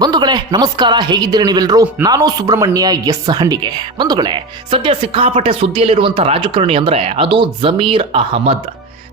ಬಂಧುಗಳೇ, ನಮಸ್ಕಾರ, ಹೇಗಿದ್ದೀರಿ ನೀವೆಲ್ಲರೂ ನಾನು ಸುಬ್ರಹ್ಮಣ್ಯ ಎಸ್ ಹಂಡಿಗೆ. ಬಂಧುಗಳೇ, ಸದ್ಯ ಸಿಕ್ಕಾಪಟ್ಟೆ ಸುದ್ದಿಯಲ್ಲಿರುವಂತಹ ರಾಜಕಾರಣಿ ಅಂದ್ರೆ ಅದು ಜಮೀರ್ ಅಹಮದ್.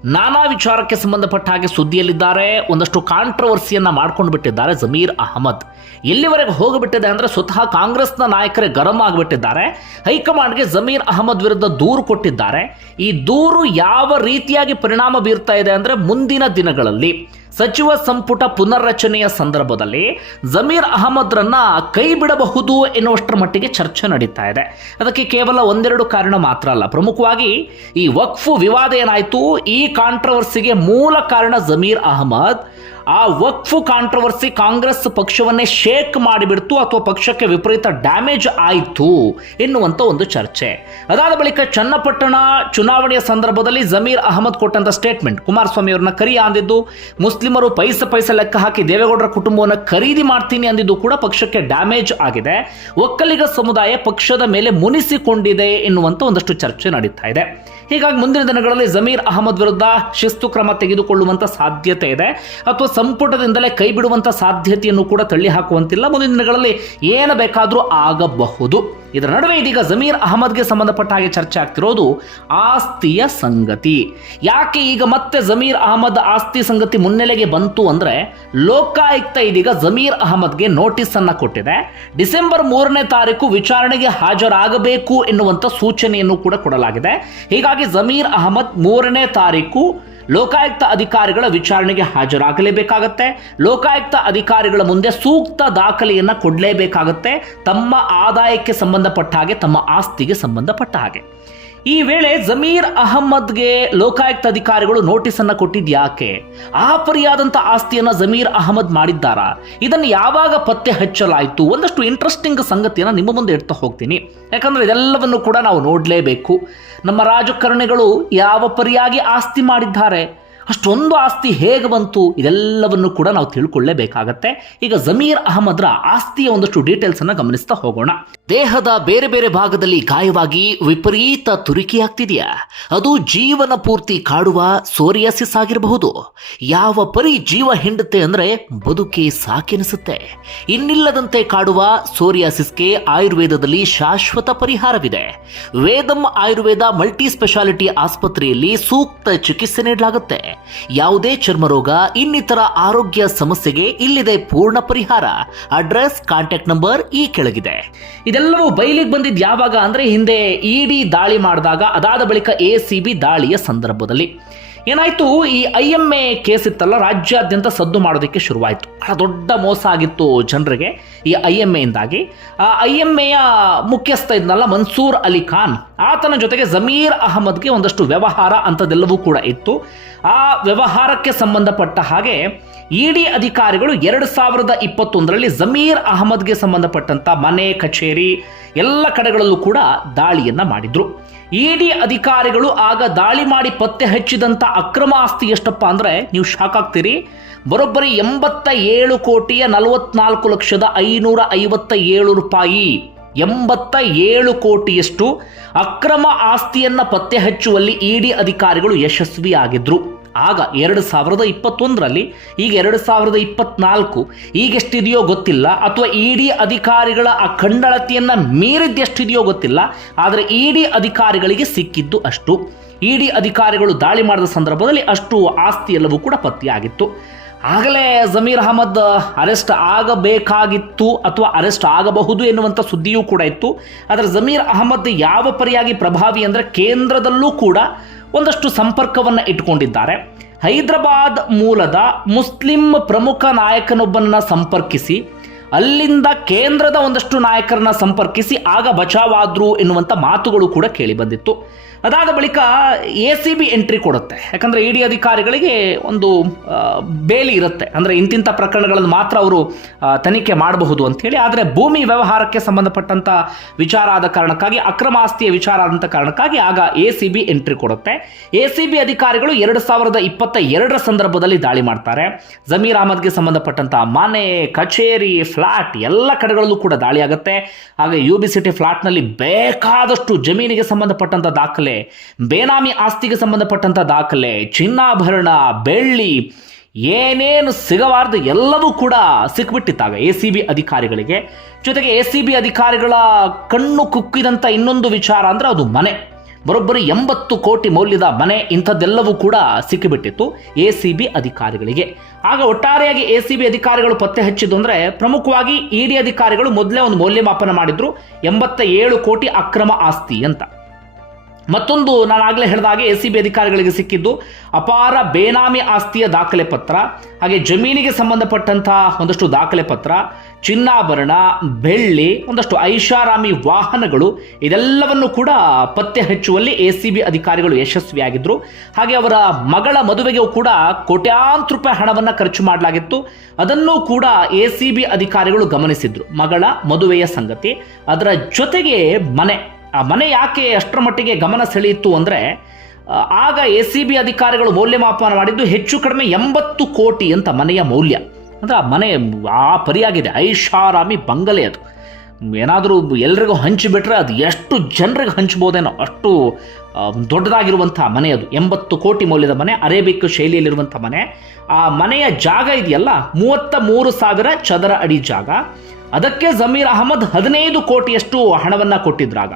ನಾನಾ ವಿಚಾರಕ್ಕೆ ಸಂಬಂಧಪಟ್ಟ ಹಾಗೆ ಸುದ್ದಿಯಲ್ಲಿದ್ದಾರೆ, ಒಂದಷ್ಟು ಕಾಂಟ್ರವರ್ಸಿಯನ್ನ ಮಾಡ್ಕೊಂಡು ಬಿಟ್ಟಿದ್ದಾರೆ ಜಮೀರ್ ಅಹಮದ್. ಎಲ್ಲಿವರೆಗೆ ಹೋಗಿಬಿಟ್ಟಿದೆ ಅಂದ್ರೆ ಸ್ವತಃ ಕಾಂಗ್ರೆಸ್ನ ನಾಯಕರೇ ಗರಂ ಆಗಿಬಿಟ್ಟಿದ್ದಾರೆ, ಹೈಕಮಾಂಡ್ಗೆ ಜಮೀರ್ ಅಹಮದ್ ವಿರುದ್ಧ ದೂರು ಕೊಟ್ಟಿದ್ದಾರೆ. ಈ ದೂರು ಯಾವ ರೀತಿಯಾಗಿ ಪರಿಣಾಮ ಬೀರ್ತಾ ಇದೆ ಅಂದ್ರೆ ಮುಂದಿನ ದಿನಗಳಲ್ಲಿ. ಸಚಿವ ಸಂಪುಟ ಪುನರ್ರಚನೆಯ ಸಂದರ್ಭದಲ್ಲಿ ಜಮೀರ್ ಅಹಮದ್ರನ್ನ ಕೈ ಬಿಡಬಹುದು ಎನ್ನುವಷ್ಟರ ಮಟ್ಟಿಗೆ ಚರ್ಚೆ ನಡೀತಾ ಇದೆ. ಅದಕ್ಕೆ ಕೇವಲ ಒಂದೆರಡು ಕಾರಣ ಮಾತ್ರ ಅಲ್ಲ. ಪ್ರಮುಖವಾಗಿ ಈ ವಕ್ಫು ವಿವಾದ ಏನಾಯಿತು? ಈ ಕಾಂಟ್ರವರ್ಸಿಗೆ ಮೂಲ ಕಾರಣ ಜಮೀರ್ ಅಹಮದ್ ಆ ವಕ್ಫು ಕಾಂಟ್ರವರ್ಸಿ ಕಾಂಗ್ರೆಸ್ ಪಕ್ಷವನ್ನೇ ಶೇಕ್ ಮಾಡಿಬಿಡ್ತು ಅಥವಾ ಪಕ್ಷಕ್ಕೆ ವಿಪರೀತ ಡ್ಯಾಮೇಜ್ ಆಯಿತು ಎನ್ನುವಂಥ ಒಂದು ಚರ್ಚೆ. ಅದಾದ ಬಳಿಕ ಚನ್ನಪಟ್ಟಣ ಚುನಾವಣೆಯ ಸಂದರ್ಭದಲ್ಲಿ ಜಮೀರ್ ಅಹಮದ್ ಕೊಟ್ಟಂತ ಸ್ಟೇಟ್ಮೆಂಟ್ ಕುಮಾರಸ್ವಾಮಿ ಅವರನ್ನ ಕರಿ ಅಂದಿದ್ದು, ಮುಸ್ಲಿಮರು ಪೈಸೆ ಪೈಸೆ ಲೆಕ್ಕ ಹಾಕಿ ದೇವೇಗೌಡರ ಕುಟುಂಬವನ್ನು ಖರೀದಿ ಮಾಡ್ತೀನಿ ಅಂದಿದ್ದು ಕೂಡ ಪಕ್ಷಕ್ಕೆ ಡ್ಯಾಮೇಜ್ ಆಗಿದೆ. ಒಕ್ಕಲಿಗ ಸಮುದಾಯ ಪಕ್ಷದ ಮೇಲೆ ಮುನಿಸಿಕೊಂಡಿದೆ ಎನ್ನುವಂಥ ಒಂದಷ್ಟು ಚರ್ಚೆ ನಡೀತಾ ಇದೆ. ಹೀಗಾಗಿ ಮುಂದಿನ ದಿನಗಳಲ್ಲಿ ಜಮೀರ್ ಅಹಮದ್ ವಿರುದ್ಧ ಶಿಸ್ತು ಕ್ರಮ ತೆಗೆದುಕೊಳ್ಳುವಂತ ಸಾಧ್ಯತೆ ಇದೆ. ಅಥವಾ ಸಂಪುಟದಿಂದಲೇ ಕೈ ಬಿಡುವಂಥ ಸಾಧ್ಯತೆಯನ್ನು ಕೂಡ ತಳ್ಳಿ ಹಾಕುವಂತಿಲ್ಲ. ಮುಂದಿನ ದಿನಗಳಲ್ಲಿ ಏನು ಬೇಕಾದರೂ ಆಗಬಹುದು. ಇದರ ನಡುವೆ ಇದೀಗ ಜಮೀರ್ ಅಹಮದ್ಗೆ ಸಂಬಂಧಪಟ್ಟ ಹಾಗೆ ಚರ್ಚೆ ಆಗ್ತಿರೋದು ಆಸ್ತಿಯ ಸಂಗತಿ. ಯಾಕೆ ಈಗ ಮತ್ತೆ ಜಮೀರ್ ಅಹಮದ್ ಆಸ್ತಿ ಸಂಗತಿ ಮುನ್ನೆಲೆಗೆ ಬಂತು ಅಂದ್ರೆ ಲೋಕಾಯುಕ್ತ ಇದೀಗ ಜಮೀರ್ ಅಹಮದ್ಗೆ ನೋಟಿಸ್ ಅನ್ನು ಕೊಟ್ಟಿದೆ. ಡಿಸೆಂಬರ್ ಮೂರನೇ ತಾರೀಕು ವಿಚಾರಣೆಗೆ ಹಾಜರಾಗಬೇಕು ಎನ್ನುವಂಥ ಸೂಚನೆಯನ್ನು ಕೂಡ ಕೊಡಲಾಗಿದೆ. ಹೀಗಾಗಿ ಜಮೀರ್ ಅಹಮದ್ ಮೂರನೇ ತಾರೀಕು ಲೋಕಾಯುಕ್ತ ಅಧಿಕಾರಿಗಳ ವಿಚಾರಣೆಗೆ ಹಾಜರಾಗಲೇಬೇಕಾಗತ್ತೆ. ಲೋಕಾಯುಕ್ತ ಅಧಿಕಾರಿಗಳ ಮುಂದೆ ಸೂಕ್ತ ದಾಖಲೆಯನ್ನು ಕೊಡಲೇಬೇಕಾಗತ್ತೆ. ತಮ್ಮ ಆದಾಯಕ್ಕೆ ಸಂಬಂಧಪಟ್ಟ ಹಾಗೆ, ತಮ್ಮ ಆಸ್ತಿಗೆ ಸಂಬಂಧಪಟ್ಟ ಹಾಗೆ. ಈ ವೇಳೆ ಜಮೀರ್ ಅಹಮ್ಮದ್ಗೆ ಲೋಕಾಯುಕ್ತ ಅಧಿಕಾರಿಗಳು ನೋಟಿಸ್ ಅನ್ನ ಕೊಟ್ಟಿದ್ ಯಾಕೆ ಆ ಪರಿಯಾದಂತ ಆಸ್ತಿಯನ್ನ ಜಮೀರ್ ಅಹಮದ್ ಮಾಡಿದ್ದಾರಾ? ಇದನ್ನು ಯಾವಾಗ ಪತ್ತೆ ಹಚ್ಚಲಾಯಿತು? ಒಂದಷ್ಟು ಇಂಟ್ರೆಸ್ಟಿಂಗ್ ಸಂಗತಿಯನ್ನು ನಿಮ್ಮ ಮುಂದೆ ಇಡ್ತಾ ಹೋಗ್ತೀನಿ. ಯಾಕಂದ್ರೆ ಇದೆಲ್ಲವನ್ನು ಕೂಡ ನಾವು ನೋಡಲೇಬೇಕು. ನಮ್ಮ ರಾಜಕಾರಣಿಗಳು ಯಾವ ಪರಿಯಾಗಿ ಆಸ್ತಿ ಮಾಡಿದ್ದಾರೆ? ಅಷ್ಟೊಂದು ಆಸ್ತಿ ಹೇಗೆ ಬಂತು ಇದೆಲ್ಲವನ್ನು ಕೂಡ ನಾವು ತಿಳ್ಕೊಳ್ಳೇಬೇಕಾಗತ್ತೆ. ಈಗ ಜಮೀರ್ ಅಹಮದ್ರ ಆಸ್ತಿಯ ಒಂದಷ್ಟು ಡೀಟೇಲ್ಸ್ ಅನ್ನು ಗಮನಿಸ್ತಾ ಹೋಗೋಣ. ದೇಹದ ಬೇರೆ ಬೇರೆ ಭಾಗದಲ್ಲಿ ಗಾಯವಾಗಿ ವಿಪರೀತ ತುರಿಕೆಯಾಗ್ತಿದೆಯಾ ಅದು ಜೀವನ ಪೂರ್ತಿ ಕಾಡುವ ಸೋರಿಯಾಸಿಸ್ ಆಗಿರಬಹುದು. ಯಾವ ಪರಿ ಜೀವ ಹಿಂಡುತ್ತೆ ಅಂದ್ರೆ ಬದುಕಿ ಸಾಕೆನಿಸುತ್ತೆ. ಇನ್ನಿಲ್ಲದಂತೆ ಕಾಡುವ ಸೋರಿಯಾಸಿಸ್ಗೆ ಆಯುರ್ವೇದದಲ್ಲಿ ಶಾಶ್ವತ ಪರಿಹಾರವಿದೆ. ವೇದಂ ಆಯುರ್ವೇದ ಮಲ್ಟಿ ಸ್ಪೆಷಾಲಿಟಿ ಆಸ್ಪತ್ರೆಯಲ್ಲಿ ಸೂಕ್ತ ಚಿಕಿತ್ಸೆ ನೀಡಲಾಗುತ್ತೆ. ಯಾವುದೇ ಚರ್ಮರೋಗ ಇನ್ನಿತರ ಆರೋಗ್ಯ ಸಮಸ್ಯೆಗೆ ಇಲ್ಲಿದೆ ಪೂರ್ಣ ಪರಿಹಾರ. ಅಡ್ರೆಸ್, ಕಾಂಟ್ಯಾಕ್ಟ್ ನಂಬರ್ ಈ ಕೆಳಗಿದೆ. ಇದೆಲ್ಲವೂ ಬಯಲಿಗೆ ಬಂದಿದ್ದು ಯಾವಾಗ ಅಂದ್ರೆ ಹಿಂದೆ ಇಡಿ ದಾಳಿ ಮಾಡಿದಾಗ, ಅದಾದ ಬಳಿಕ ಎ ಸಿ ದಾಳಿಯ ಸಂದರ್ಭದಲ್ಲಿ. ಏನಾಯ್ತು, ಈ ಐ ಎಂ ಎ ಕೇಸ್ ಇತ್ತಲ್ಲ, ರಾಜ್ಯಾದ್ಯಂತ ಸದ್ದು ಮಾಡೋದಕ್ಕೆ ಶುರುವಾಯಿತು. ಬಹಳ ದೊಡ್ಡ ಮೋಸ ಆಗಿತ್ತು ಜನರಿಗೆ ಈ ಐ ಎಂ ಎಯಿಂದಾಗಿ ಆ ಐ ಎಂ ಎಯ ಮುಖ್ಯಸ್ಥ ಇದ್ನಲ್ಲ ಮನ್ಸೂರ್ ಅಲಿ ಖಾನ್. ಆತನ ಜೊತೆಗೆ ಜಮೀರ್ ಅಹಮದ್ಗೆ ಒಂದಷ್ಟು ವ್ಯವಹಾರ ಅಂಥದ್ದೆಲ್ಲವೂ ಕೂಡ ಇತ್ತು. ಆ ವ್ಯವಹಾರಕ್ಕೆ ಸಂಬಂಧಪಟ್ಟ ಹಾಗೆ ಇಡಿ ಅಧಿಕಾರಿಗಳು ಎರಡು ಸಾವಿರದ ಇಪ್ಪತ್ತೊಂದರಲ್ಲಿ ಜಮೀರ್ ಅಹಮದ್ಗೆ ಸಂಬಂಧಪಟ್ಟಂಥ ಮನೆ, ಕಚೇರಿ ಎಲ್ಲ ಕಡೆಗಳಲ್ಲೂ ಕೂಡ ದಾಳಿಯನ್ನು ಮಾಡಿದ್ರು. ಇಡಿ ಅಧಿಕಾರಿಗಳು ಆಗ ದಾಳಿ ಮಾಡಿ ಪತ್ತೆ ಹಚ್ಚಿದಂಥ ಅಕ್ರಮ ಆಸ್ತಿ ಎಷ್ಟಪ್ಪ ಅಂದರೆ ನೀವು ಶಾಕ್ ಆಗ್ತೀರಿ? ಬರೋಬ್ಬರಿ ಎಂಬತ್ತ ಏಳು ಕೋಟಿಯ ನಲವತ್ನಾಲ್ಕು ಲಕ್ಷದ ಐನೂರ ಐವತ್ತ ಏಳು ರೂಪಾಯಿ. ಎಂಬತ್ತ ಏಳು ಕೋಟಿಯಷ್ಟು ಅಕ್ರಮ ಆಸ್ತಿಯನ್ನು ಪತ್ತೆ ಹಚ್ಚುವಲ್ಲಿ ಇಡಿ ಅಧಿಕಾರಿಗಳು ಯಶಸ್ವಿಯಾಗಿದ್ದರು ಆಗ ಎರಡು ಸಾವಿರದ ಇಪ್ಪತ್ತೊಂದರಲ್ಲಿ, ಈಗ ಎರಡು ಸಾವಿರದ ಇಪ್ಪತ್ನಾಲ್ಕು, ಈಗೆಷ್ಟಿದೆಯೋ ಗೊತ್ತಿಲ್ಲ, ಅಥವಾ ಇಡಿ ಅಧಿಕಾರಿಗಳ ಆ ಖಂಡಳತೆಯನ್ನ ಮೀರಿದ್ದೆಷ್ಟಿದೆಯೋ ಗೊತ್ತಿಲ್ಲ, ಆದರೆ ಇಡಿ ಅಧಿಕಾರಿಗಳಿಗೆ ಸಿಕ್ಕಿದ್ದು ಅಷ್ಟು. ಇಡಿ ಅಧಿಕಾರಿಗಳು ದಾಳಿ ಮಾಡಿದ ಸಂದರ್ಭದಲ್ಲಿ ಅಷ್ಟು ಆಸ್ತಿ ಎಲ್ಲವೂ ಕೂಡ ಪತ್ತೆಯಾಗಿತ್ತು. ಆಗಲೇ ಜಮೀರ್ ಅಹಮದ್ ಅರೆಸ್ಟ್ ಆಗಬೇಕಾಗಿತ್ತು ಅಥವಾ ಅರೆಸ್ಟ್ ಆಗಬಹುದು ಎನ್ನುವಂಥ ಸುದ್ದಿಯೂ ಕೂಡ ಇತ್ತು. ಆದರೆ ಜಮೀರ್ ಅಹಮದ್ ಯಾವ ಪರಿಯಾಗಿ ಪ್ರಭಾವಿ ಅಂದರೆ ಕೇಂದ್ರದಲ್ಲೂ ಕೂಡ ಒಂದಷ್ಟು ಸಂಪರ್ಕವನ್ನು ಇಟ್ಕೊಂಡಿದ್ದಾರೆ. ಹೈದರಾಬಾದ್ ಮೂಲದ ಮುಸ್ಲಿಂ ಪ್ರಮುಖ ನಾಯಕನೊಬ್ಬನನ್ನ ಸಂಪರ್ಕಿಸಿ, ಅಲ್ಲಿಂದ ಕೇಂದ್ರದ ಒಂದಷ್ಟು ನಾಯಕರನ್ನ ಸಂಪರ್ಕಿಸಿ, ಆಗ ಬಚಾವಾದ್ರು ಎನ್ನುವಂಥ ಮಾತುಗಳು ಕೂಡ ಕೇಳಿ ಬಂದಿತ್ತು. ಅದಾದ ಬಳಿಕ ಎ ಸಿ ಬಿ ಎಂಟ್ರಿ ಕೊಡುತ್ತೆ. ಯಾಕಂದರೆ ಇ ಡಿ ಅಧಿಕಾರಿಗಳಿಗೆ ಒಂದು ಬೇಲಿ ಇರುತ್ತೆ. ಅಂದರೆ ಇಂತಿಂಥ ಪ್ರಕರಣಗಳನ್ನು ಮಾತ್ರ ಅವರು ತನಿಖೆ ಮಾಡಬಹುದು ಅಂಥೇಳಿ ಆದರೆ ಭೂಮಿ ವ್ಯವಹಾರಕ್ಕೆ ಸಂಬಂಧಪಟ್ಟಂಥ ವಿಚಾರ ಆದ ಕಾರಣಕ್ಕಾಗಿ, ಅಕ್ರಮ ಆಸ್ತಿಯ ವಿಚಾರ ಆದಂಥ ಕಾರಣಕ್ಕಾಗಿ ಆಗ ಎ ಸಿ ಬಿ ಎಂಟ್ರಿ ಕೊಡುತ್ತೆ. ಎ ಸಿ ಬಿ ಅಧಿಕಾರಿಗಳು ಎರಡು ಸಾವಿರದ ಇಪ್ಪತ್ತ ಎರಡರ ಸಂದರ್ಭದಲ್ಲಿ ದಾಳಿ ಮಾಡ್ತಾರೆ. ಜಮೀರ್ ಅಹಮದ್ಗೆ ಸಂಬಂಧಪಟ್ಟಂಥ ಮನೆ, ಕಚೇರಿ, ಫ್ಲಾಟ್ ಎಲ್ಲ ಕಡೆಗಳಲ್ಲೂ ಕೂಡ ದಾಳಿ ಆಗುತ್ತೆ. ಹಾಗೆ ಯು ಬಿ ಸಿಟಿ ಫ್ಲಾಟ್ನಲ್ಲಿ ಬೇಕಾದಷ್ಟು ಜಮೀನಿಗೆ ಸಂಬಂಧಪಟ್ಟಂಥ ದಾಖಲೆ ಬೇನಾಮಿ ಆಸ್ತಿಗೆ ಸಂಬಂಧಪಟ್ಟಂಥ ದಾಖಲೆ, ಚಿನ್ನಾಭರಣ, ಬೆಳ್ಳಿ, ಏನೇನು ಸಿಗಬಾರ್ದು ಎಲ್ಲವೂ ಕೂಡ ಸಿಕ್ಬಿಟ್ಟಿತ್ತಾಗ ಎ ಸಿ ಬಿ ಅಧಿಕಾರಿಗಳಿಗೆ. ಜೊತೆಗೆ ಎ ಸಿ ಬಿ ಅಧಿಕಾರಿಗಳ ಕಣ್ಣು ಕುಕ್ಕಿದಂಥ ಇನ್ನೊಂದು ವಿಚಾರ ಅಂದರೆ ಅದು ಮನೆ. ಬರೋಬ್ಬರಿ ಎಂಬತ್ತು ಕೋಟಿ ಮೌಲ್ಯದ ಮನೆ ಇಂಥದ್ದೆಲ್ಲವೂ ಕೂಡ ಸಿಕ್ಕಿಬಿಟ್ಟಿತ್ತು ಎ ಸಿ ಬಿ ಅಧಿಕಾರಿಗಳಿಗೆ. ಆಗ ಒಟ್ಟಾರೆಯಾಗಿ ಎ ಸಿ ಬಿ ಅಧಿಕಾರಿಗಳು ಪತ್ತೆ ಹಚ್ಚಿದ್ದು ಅಂದರೆ ಪ್ರಮುಖವಾಗಿ ಇ ಡಿ ಅಧಿಕಾರಿಗಳು ಮೊದಲೇ ಒಂದು ಮೌಲ್ಯಮಾಪನ ಮಾಡಿದ್ರು ಎಂಬತ್ತ ಏಳು ಕೋಟಿ ಅಕ್ರಮ ಆಸ್ತಿ ಅಂತ. ಮತ್ತೊಂದು ನಾನು ಆಗಲೇ ಹೇಳಿದಾಗೆ ಎ ಸಿ ಬಿ ಅಧಿಕಾರಿಗಳಿಗೆ ಸಿಕ್ಕಿದ್ದು ಅಪಾರ ಬೇನಾಮಿ ಆಸ್ತಿಯ ದಾಖಲೆ ಪತ್ರ, ಹಾಗೆ ಜಮೀನಿಗೆ ಸಂಬಂಧಪಟ್ಟಂತಹ ಒಂದಷ್ಟು ದಾಖಲೆ ಪತ್ರ, ಚಿನ್ನಾಭರಣ, ಬೆಳ್ಳಿ, ಒಂದಷ್ಟು ಐಷಾರಾಮಿ ವಾಹನಗಳು, ಇದೆಲ್ಲವನ್ನು ಕೂಡ ಪತ್ತೆ ಹಚ್ಚುವಲ್ಲಿ ಎ ಸಿ ಬಿ ಅಧಿಕಾರಿಗಳು ಯಶಸ್ವಿಯಾಗಿದ್ದರು ಹಾಗೆ ಅವರ ಮಗಳ ಮದುವೆಗೂ ಕೂಡ ಕೋಟ್ಯಾಂತರ ರೂಪಾಯಿ ಹಣವನ್ನು ಖರ್ಚು ಮಾಡಲಾಗಿತ್ತು. ಅದನ್ನು ಕೂಡ ಎ ಸಿ ಬಿ ಅಧಿಕಾರಿಗಳು ಗಮನಿಸಿದ್ರು. ಮಗಳ ಮದುವೆಯ ಸಂಗತಿ, ಅದರ ಜೊತೆಗೆ ಮನೆ. ಆ ಮನೆ ಯಾಕೆ ಅಷ್ಟರ ಮಟ್ಟಿಗೆ ಗಮನ ಸೆಳೆಯಿತು ಅಂದರೆ ಆಗ ಎ ಸಿ ಬಿ ಅಧಿಕಾರಿಗಳು ಮೌಲ್ಯಮಾಪನ ಮಾಡಿದ್ದು ಹೆಚ್ಚು ಕಡಿಮೆ ಎಂಬತ್ತು ಕೋಟಿ ಅಂತ ಮನೆಯ ಮೌಲ್ಯ. ಅಂದರೆ ಆ ಮನೆ ಆ ಪರಿಯಾಗಿದೆ, ಐಷಾರಾಮಿ ಬಂಗಲೆ ಅದು. ಏನಾದರೂ ಎಲ್ರಿಗೂ ಹಂಚಿಬಿಟ್ರೆ ಅದು ಎಷ್ಟು ಜನರಿಗೆ ಹಂಚ್ಬೋದೇನೋ, ಅಷ್ಟು ದೊಡ್ಡದಾಗಿರುವಂಥ ಮನೆ ಅದು, ಎಂಬತ್ತು ಕೋಟಿ ಮೌಲ್ಯದ ಮನೆ, ಅರೇಬಿಕ್ ಶೈಲಿಯಲ್ಲಿರುವಂಥ ಮನೆ. ಆ ಮನೆಯ ಜಾಗ ಇದೆಯಲ್ಲ, ಮೂವತ್ತ ಮೂರು ಸಾವಿರ ಚದರ ಅಡಿ ಜಾಗ. ಅದಕ್ಕೆ ಜಮೀರ್ ಅಹಮದ್ ಹದಿನೈದು ಕೋಟಿಯಷ್ಟು ಹಣವನ್ನು ಕೊಟ್ಟಿದ್ರಾಗ.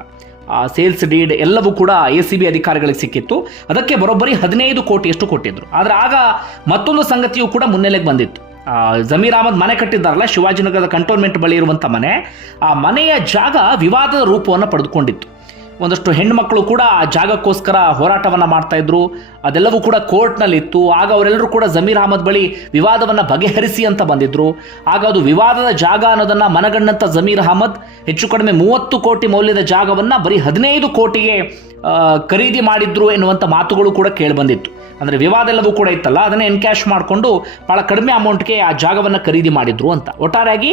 ಸೇಲ್ಸ್ ಡೀಡ್ ಎಲ್ಲವೂ ಕೂಡ ಎ ಸಿ ಬಿ ಅಧಿಕಾರಿಗಳಿಗೆ ಸಿಕ್ಕಿತ್ತು. ಅದಕ್ಕೆ ಬರೋಬ್ಬರಿ ಹದಿನೈದು ಕೋಟಿಯಷ್ಟು ಕೊಟ್ಟಿದ್ರು. ಆದರೆ ಆಗ ಮತ್ತೊಂದು ಸಂಗತಿಯು ಕೂಡ ಮುನ್ನೆಲೆಗೆ ಬಂದಿತ್ತು. ಜಮೀರ್ ಅಹಮದ್ ಮನೆ ಕಟ್ಟಿದ್ದಾರಲ್ಲ, ಶಿವಾಜಿನಗರದ ಕಂಟೋನ್ಮೆಂಟ್ ಬಳಿ ಇರುವಂಥ ಮನೆ. ಆ ಮನೆಯ ಜಾಗ ವಿವಾದದ ರೂಪವನ್ನು ಪಡೆದುಕೊಂಡಿತ್ತು. ಒಂದಷ್ಟು ಹೆಣ್ಮಕ್ಳು ಕೂಡ ಆ ಜಾಗಕ್ಕೋಸ್ಕರ ಹೋರಾಟವನ್ನು ಮಾಡ್ತಾ ಇದ್ರು. ಅದೆಲ್ಲವೂ ಕೂಡ ಕೋರ್ಟ್ನಲ್ಲಿತ್ತು. ಆಗ ಅವರೆಲ್ಲರೂ ಕೂಡ ಜಮೀರ್ ಅಹಮದ್ ಬಳಿ ವಿವಾದವನ್ನು ಬಗೆಹರಿಸಿ ಅಂತ ಬಂದಿದ್ರು. ಆಗ ಅದು ವಿವಾದದ ಜಾಗ ಅನ್ನೋದನ್ನು ಮನಗಂಡಂಥ ಜಮೀರ್ ಅಹಮದ್ ಹೆಚ್ಚು ಕಡಿಮೆ ಮೂವತ್ತು ಕೋಟಿ ಮೌಲ್ಯದ ಜಾಗವನ್ನು ಬರೀ ಹದಿನೈದು ಕೋಟಿಗೆ ಖರೀದಿ ಮಾಡಿದ್ರು ಎನ್ನುವಂಥ ಮಾತುಗಳು ಕೂಡ ಕೇಳಿಬಂದಿತ್ತು ಅಂದರೆ ವಿವಾದ ಎಲ್ಲವೂ ಕೂಡ ಇತ್ತಲ್ಲ, ಅದನ್ನು ಎನ್ಕ್ಯಾಶ್ ಮಾಡಿಕೊಂಡು ಭಾಳ ಕಡಿಮೆ ಅಮೌಂಟ್ಗೆ ಆ ಜಾಗವನ್ನು ಖರೀದಿ ಮಾಡಿದ್ರು ಅಂತ. ಒಟ್ಟಾರೆಯಾಗಿ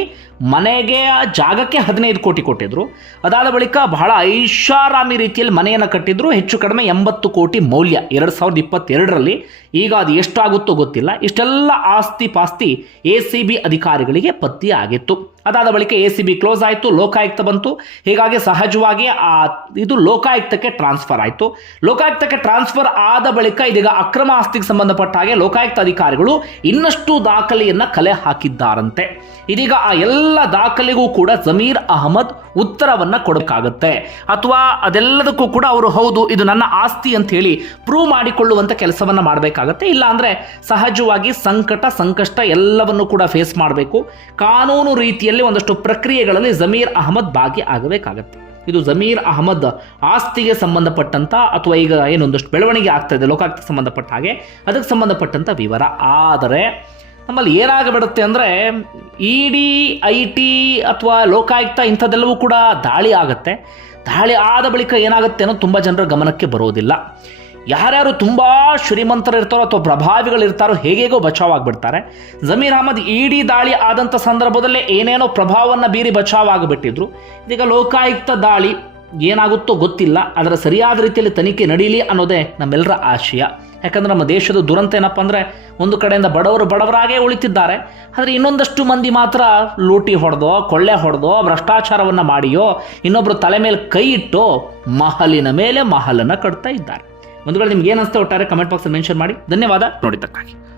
ಮನೆಗೆ, ಆ ಜಾಗಕ್ಕೆ ಹದಿನೈದು ಕೋಟಿ ಕೊಟ್ಟಿದ್ರು. ಅದಾದ ಬಳಿಕ ಬಹಳ ಐಷಾರಾಮಿ ರೀತಿಯಲ್ಲಿ ಮನೆಯನ್ನು ಕಟ್ಟಿದ್ರು. ಹೆಚ್ಚು ಕಡಿಮೆ ಎಂಬತ್ತು ಕೋಟಿ ಮೌಲ್ಯ, ಎರಡು ಸಾವಿರದ ಇಪ್ಪತ್ತೆರಡರಲ್ಲಿ. ಈಗ ಅದು ಎಷ್ಟಾಗುತ್ತೋ ಗೊತ್ತಿಲ್ಲ. ಇಷ್ಟೆಲ್ಲ ಆಸ್ತಿ ಪಾಸ್ತಿ ಎ ಸಿ ಬಿ ಅಧಿಕಾರಿಗಳಿಗೆ ಅದಾದ ಬಳಿಕ ಎ ಸಿ ಬಿ ಕ್ಲೋಸ್ ಆಯಿತು, ಲೋಕಾಯುಕ್ತ ಬಂತು. ಹೀಗಾಗಿ ಸಹಜವಾಗಿ ಆ, ಇದು ಲೋಕಾಯುಕ್ತಕ್ಕೆ ಟ್ರಾನ್ಸ್ಫರ್ ಆಯಿತು. ಲೋಕಾಯುಕ್ತಕ್ಕೆ ಟ್ರಾನ್ಸ್ಫರ್ ಆದ ಬಳಿಕ ಇದೀಗ ಅಕ್ರಮ ಆಸ್ತಿಗೆ ಸಂಬಂಧಪಟ್ಟ ಹಾಗೆ ಲೋಕಾಯುಕ್ತ ಅಧಿಕಾರಿಗಳು ಇನ್ನಷ್ಟು ದಾಖಲೆಯನ್ನು ಕಲೆ ಹಾಕಿದ್ದಾರಂತೆ. ಇದೀಗ ಆ ಎಲ್ಲ ದಾಖಲೆಗೂ ಕೂಡ ಜಮೀರ್ ಅಹಮದ್ ಉತ್ತರವನ್ನು ಕೊಡೋಕ್ಕಾಗುತ್ತೆ ಅಥವಾ ಅದೆಲ್ಲದಕ್ಕೂ ಕೂಡ ಅವರು ಹೌದು, ಇದು ನನ್ನ ಆಸ್ತಿ ಅಂತ ಹೇಳಿ ಪ್ರೂವ್ ಮಾಡಿಕೊಳ್ಳುವಂಥ ಕೆಲಸವನ್ನು ಮಾಡಬೇಕಾಗತ್ತೆ. ಇಲ್ಲ ಅಂದರೆ ಸಹಜವಾಗಿ ಸಂಕಟ, ಸಂಕಷ್ಟ ಎಲ್ಲವನ್ನು ಕೂಡ ಫೇಸ್ ಮಾಡಬೇಕು. ಕಾನೂನು ರೀತಿಯಲ್ಲಿ ಒಂದಷ್ಟು ಪ್ರಕ್ರಿಯೆಗಳಲ್ಲಿ ಜಮೀರ್ ಅಹಮದ್ ಭಾಗಿ ಆಗಬೇಕಾಗತ್ತೆ. ಇದು ಜಮೀರ್ ಅಹಮದ್ ಆಸ್ತಿಗೆ ಸಂಬಂಧಪಟ್ಟಂತ ಅಥವಾ ಈಗ ಏನೊಂದಷ್ಟು ಬೆಳವಣಿಗೆ ಆಗ್ತಾ ಇದೆ, ಲೋಕಾಯುಕ್ತಕ್ಕೆ ಸಂಬಂಧಪಟ್ಟ ಹಾಗೆ, ಅದಕ್ಕೆ ಸಂಬಂಧಪಟ್ಟಂತ ವಿವರ. ಆದರೆ ನಮ್ಮಲ್ಲಿ ಏನಾಗಬಿಡುತ್ತೆ ಅಂದರೆ ಇ ಡಿ ಐ ಟಿ ಅಥವಾ ಲೋಕಾಯುಕ್ತ ಇಂಥದ್ದೆಲ್ಲವೂ ಕೂಡ ದಾಳಿ ಆಗುತ್ತೆ. ದಾಳಿ ಆದ ಬಳಿಕ ಏನಾಗುತ್ತೆ ಅನ್ನೋದು ತುಂಬ ಜನರ ಗಮನಕ್ಕೆ ಬರೋದಿಲ್ಲ. ಯಾರ್ಯಾರು ತುಂಬ ಶ್ರೀಮಂತರಿರ್ತಾರೋ ಅಥವಾ ಪ್ರಭಾವಿಗಳಿರ್ತಾರೋ ಹೇಗೇಗೋ ಬಚಾವಾಗ್ಬಿಡ್ತಾರೆ. ಜಮೀರ್ ಅಹಮದ್ ಇಡಿ ದಾಳಿ ಆದಂಥ ಸಂದರ್ಭದಲ್ಲೇ ಏನೇನೋ ಪ್ರಭಾವವನ್ನು ಬೀರಿ ಬಚಾವಾಗಿಬಿಟ್ಟಿದ್ರು. ಇದೀಗ ಲೋಕಾಯುಕ್ತ ದಾಳಿ ಏನಾಗುತ್ತೋ ಗೊತ್ತಿಲ್ಲ. ಅದರ ಸರಿಯಾದ ರೀತಿಯಲ್ಲಿ ತನಿಖೆ ನಡೀಲಿ ಅನ್ನೋದೇ ನಮ್ಮೆಲ್ಲರ ಆಶಯ. ಯಾಕಂದ್ರೆ ನಮ್ಮ ದೇಶದ ದುರಂತ ಏನಪ್ಪ ಅಂದರೆ ಒಂದು ಕಡೆಯಿಂದ ಬಡವರು ಬಡವರಾಗೇ ಉಳಿತಿದ್ದಾರೆ. ಆದರೆ ಇನ್ನೊಂದಷ್ಟು ಮಂದಿ ಮಾತ್ರ ಲೂಟಿ ಹೊಡೆದೋ, ಕೊಳ್ಳೆ ಹೊಡೆದೋ, ಭ್ರಷ್ಟಾಚಾರವನ್ನು ಮಾಡಿಯೋ ಇನ್ನೊಬ್ಬರು ತಲೆ ಮೇಲೆ ಕೈ ಇಟ್ಟು ಮಹಲಿನ ಮೇಲೆ ಮಹಲನ್ನು ಕಟ್ತಾ ಇದ್ದಾರೆ. ಒಂದು ನಿಮ್ಗೆ ಏನು ಅನಿಸ್ತಾ ಒಟ್ಟಾರೆ ಕಮೆಂಟ್ ಬಾಕ್ಸಲ್ಲಿ ಮೆನ್ಷನ್ ಮಾಡಿ. ಧನ್ಯವಾದ. ನೋಡಿದ್ದಕ್ಕಾಗಿ.